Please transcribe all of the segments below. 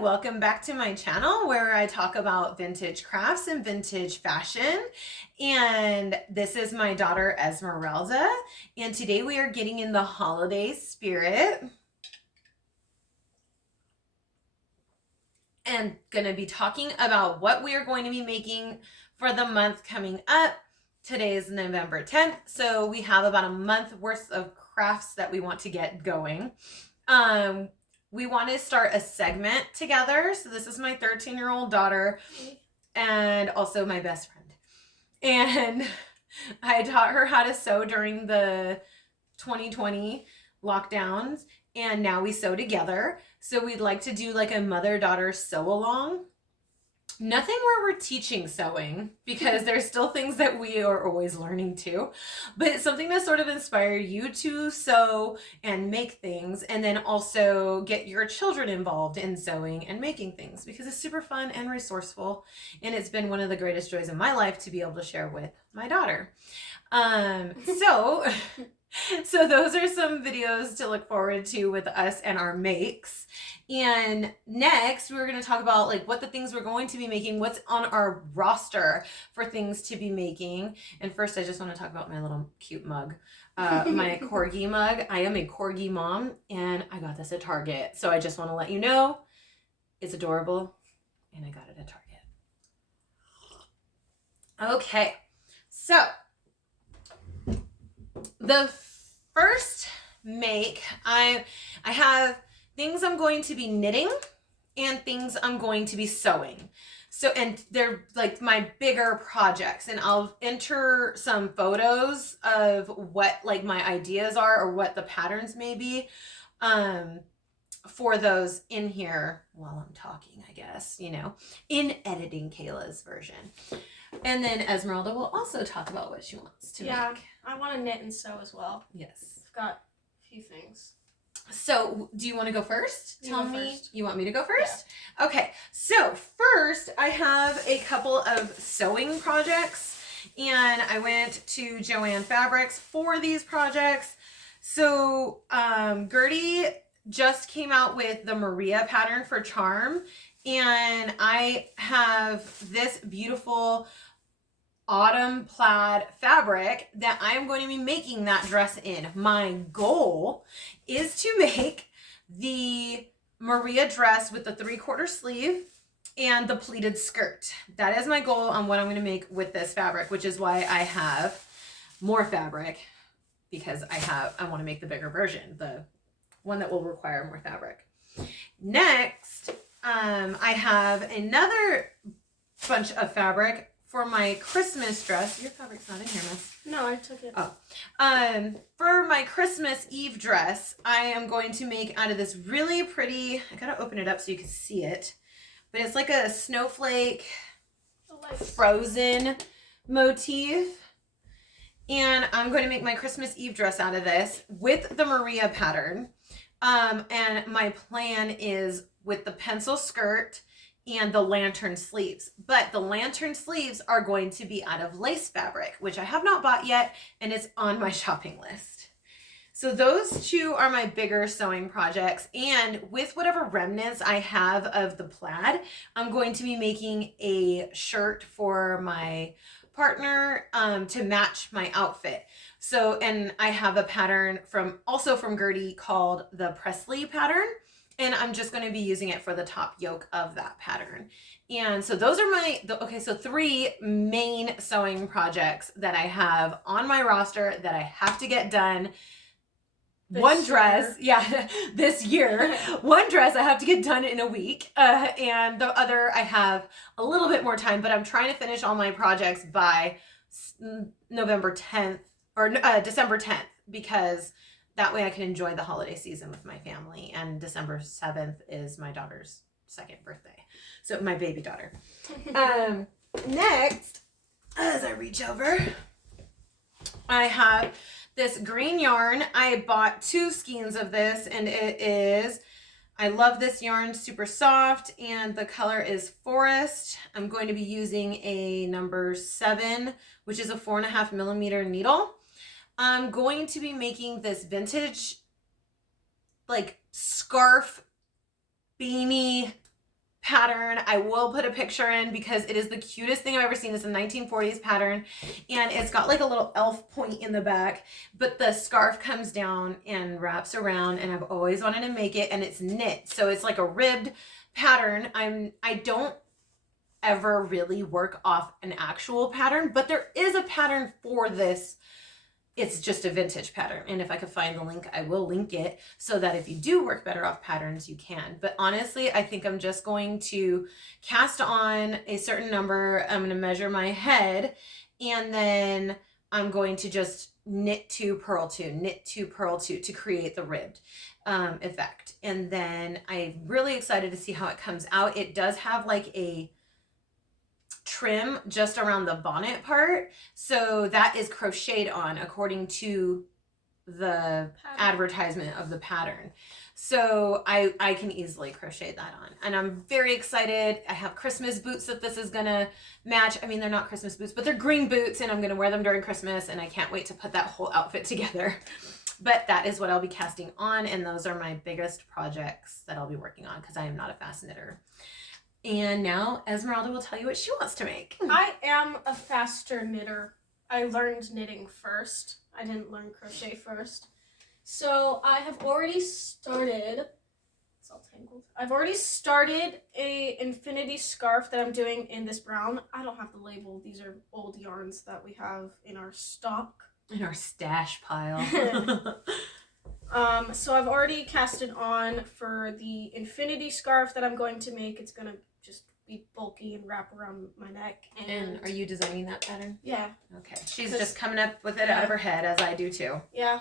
everyone, welcome back to my channel where I talk about vintage crafts and vintage fashion. And this is my daughter Esmeralda, and today we are getting in the holiday spirit and gonna be talking about what we are going to be making for the month coming up. Today is November 10th, so we have about a month worth of crafts that we want to get going. We want to start a segment together. So this is my 13-year-old daughter and also my best friend. And I taught her how to sew during the 2020 lockdowns, and now we sew together. So we'd like to do like a mother-daughter sew-along. Nothing where we're teaching sewing, because there's still things that we are always learning too, but something to sort of inspire you to sew and make things, and then also get your children involved in sewing and making things, because it's super fun and resourceful, and it's been one of the greatest joys of my life to be able to share with my daughter. So those are some videos to look forward to with us and our makes. And next, we're going to talk about like what the things we're going to be making, what's on our roster for things to be making. And first, I just want to talk about my little cute mug, my corgi mug. I am a corgi mom, and I got this at Target. So I just want to let you know it's adorable, and I got it at Target. Okay, so the first make, I have things I'm going to be knitting and things I'm going to be sewing. So, and they're like my bigger projects, and I'll enter some photos of what like my ideas are or what the patterns may be for those in here while I'm talking, I guess, you know, in editing Kayla's version. And then Esmeralda will also talk about what she wants to make. I want to knit and sew as well. Yes. I've got a few things. So, do you want to go first? You want me to go first? Yeah. Okay. So, first, I have a couple of sewing projects, and I went to Joann Fabrics for these projects. So, Gertie just came out with the Maria pattern for Charm, and I have this beautiful autumn plaid fabric that I'm going to be making that dress in. My goal is to make the Maria dress with the 3/4 sleeve and the pleated skirt. That is my goal on what I'm going to make with this fabric, which is why I have more fabric, because I want to make the bigger version, the one that will require more fabric. Next, I have another bunch of fabric for my Christmas dress. Your fabric's not in here, miss. No, I took it. Oh. For my Christmas Eve dress, I am going to make out of this really pretty, I gotta open it up so you can see it, but it's like a snowflake frozen motif. And I'm going to make my Christmas Eve dress out of this with the Maria pattern. And my plan is with the pencil skirt and the lantern sleeves, but the lantern sleeves are going to be out of lace fabric, which I have not bought yet, and it's on my shopping list. So those two are my bigger sewing projects, and with whatever remnants I have of the plaid, I'm going to be making a shirt for my partner to match my outfit. So, and I have a pattern from Gertie called the Presley pattern, and I'm just going to be using it for the top yoke of that pattern. And so those are so 3 main sewing projects that I have on my roster that I have to get done. This year. One dress I have to get done in a week, and the other I have a little bit more time, but I'm trying to finish all my projects by November 10th or December 10th, because that way I can enjoy the holiday season with my family. And December 7th is my daughter's 2nd birthday. So my baby daughter. Next, as I reach over, I have this green yarn. I bought 2 skeins of this, and I love this yarn, super soft, and the color is Forest. I'm going to be using a number 7, which is a 4.5 millimeter needle. I'm going to be making this vintage like scarf beanie pattern. I will put a picture in because it is the cutest thing I've ever seen. It's a 1940s pattern, and it's got like a little elf point in the back, but the scarf comes down and wraps around, and I've always wanted to make it, and it's knit. So it's like a ribbed pattern. I don't ever really work off an actual pattern, but there is a pattern for this. It's just a vintage pattern, and if I could find the link, I will link it so that if you do work better off patterns, you can. But honestly, I think I'm just going to cast on a certain number. I'm going to measure my head, and then I'm going to just knit 2, purl 2, knit 2, purl 2 to create the ribbed effect. And then I'm really excited to see how it comes out. It does have like a trim just around the bonnet part, so that is crocheted on according to the advertisement of the pattern. So I can easily crochet that on, and I'm very excited. I have Christmas boots that this is gonna match. I mean, they're not Christmas boots, but they're green boots, and I'm gonna wear them during Christmas, and I can't wait to put that whole outfit together. But that is what I'll be casting on, and those are my biggest projects that I'll be working on because I am not a fast knitter. And now Esmeralda will tell you what she wants to make. I am a faster knitter. I learned knitting first. I didn't learn crochet first. So I have already started, it's all tangled. I've already started a infinity scarf that I'm doing in this brown. I don't have the label. These are old yarns that we have in our stock. In our stash pile. So I've already casted on for the infinity scarf that I'm going to make. It's going to just be bulky and wrap around my neck. And are you designing that pattern? Yeah. Okay. She's just coming up with it out of her head, as I do too. Yeah.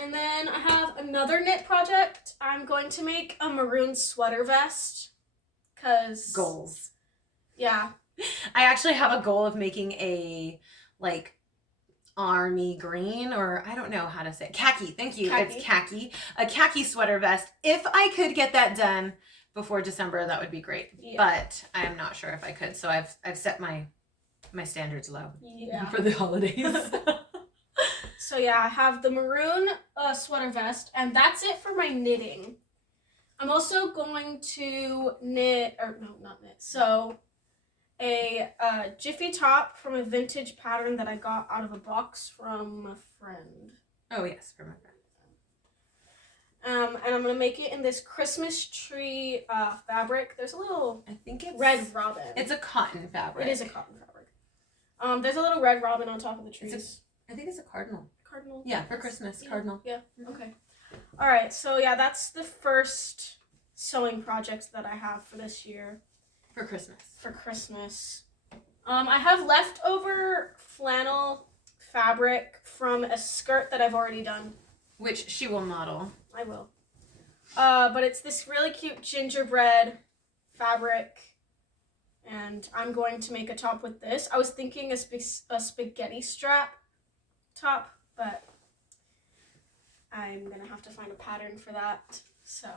And then I have another knit project. I'm going to make a maroon sweater vest. Cause goals. Yeah. I actually have a goal of making a like army green, or I don't know how to say it. Khaki. Thank you. Khaki. It's khaki. A khaki sweater vest. If I could get that done before December, that would be great. Yeah. But I am not sure if I could. So I've set my standards low. Yeah. For the holidays. So yeah, I have the maroon sweater vest, and that's it for my knitting. I'm also going to sew a jiffy top from a vintage pattern that I got out of a box from a friend. Oh yes, from a friend. And I'm gonna make it in this Christmas tree fabric. There's a little, I think it's red robin. It's a cotton fabric. It is a cotton fabric. There's a little red robin on top of the trees. I think it's a cardinal. Cardinal? Yeah, for Christmas, yeah. cardinal. Yeah, okay. All right, so yeah, that's the first sewing project that I have for this year. For Christmas. For Christmas. I have leftover flannel fabric from a skirt that I've already done. Which she will model. I will. But it's this really cute gingerbread fabric. And I'm going to make a top with this. I was thinking a spaghetti strap top, but I'm going to have to find a pattern for that. So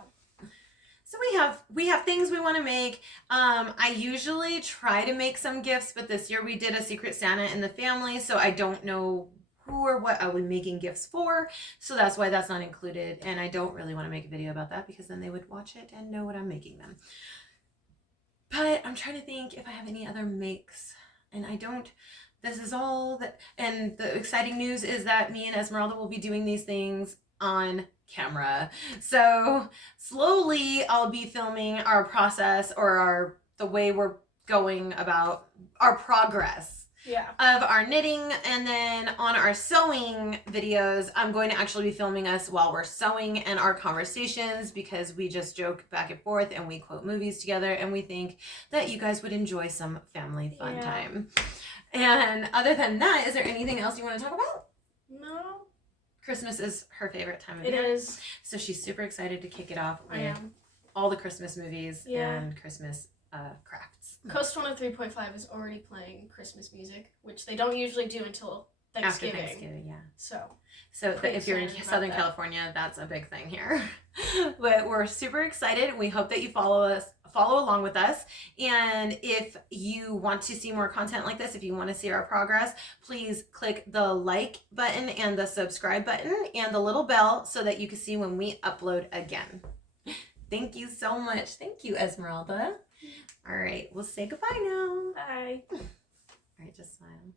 we have things we want to make. I usually try to make some gifts, but this year we did a Secret Santa in the family, so I don't know who or what I'll be making gifts for, so that's why that's not included, and I don't really want to make a video about that because then they would watch it and know what I'm making them. But I'm trying to think if I have any other makes, and I don't. This is all that, and the exciting news is that me and Esmeralda will be doing these things on camera. So slowly I'll be filming our process or the way we're going about our progress of our knitting, and then on our sewing videos I'm going to actually be filming us while we're sewing and our conversations, because we just joke back and forth and we quote movies together, and we think that you guys would enjoy some family fun time. And other than that, is there anything else you want to talk about? No. Christmas is her favorite time of year. It is. So she's super excited to kick it off with I am. all the Christmas movies and Christmas crafts. Coast 103.5 is already playing Christmas music, which they don't usually do until Thanksgiving. After Thanksgiving, yeah. So if you're in Southern California, that's a big thing here. But we're super excited. We hope that you follow along with us. And if you want to see more content like this, if you want to see our progress, please click the like button and the subscribe button and the little bell so that you can see when we upload again. Thank you so much. Thank you, Esmeralda. All right, we'll say goodbye now. Bye. All right, just smile.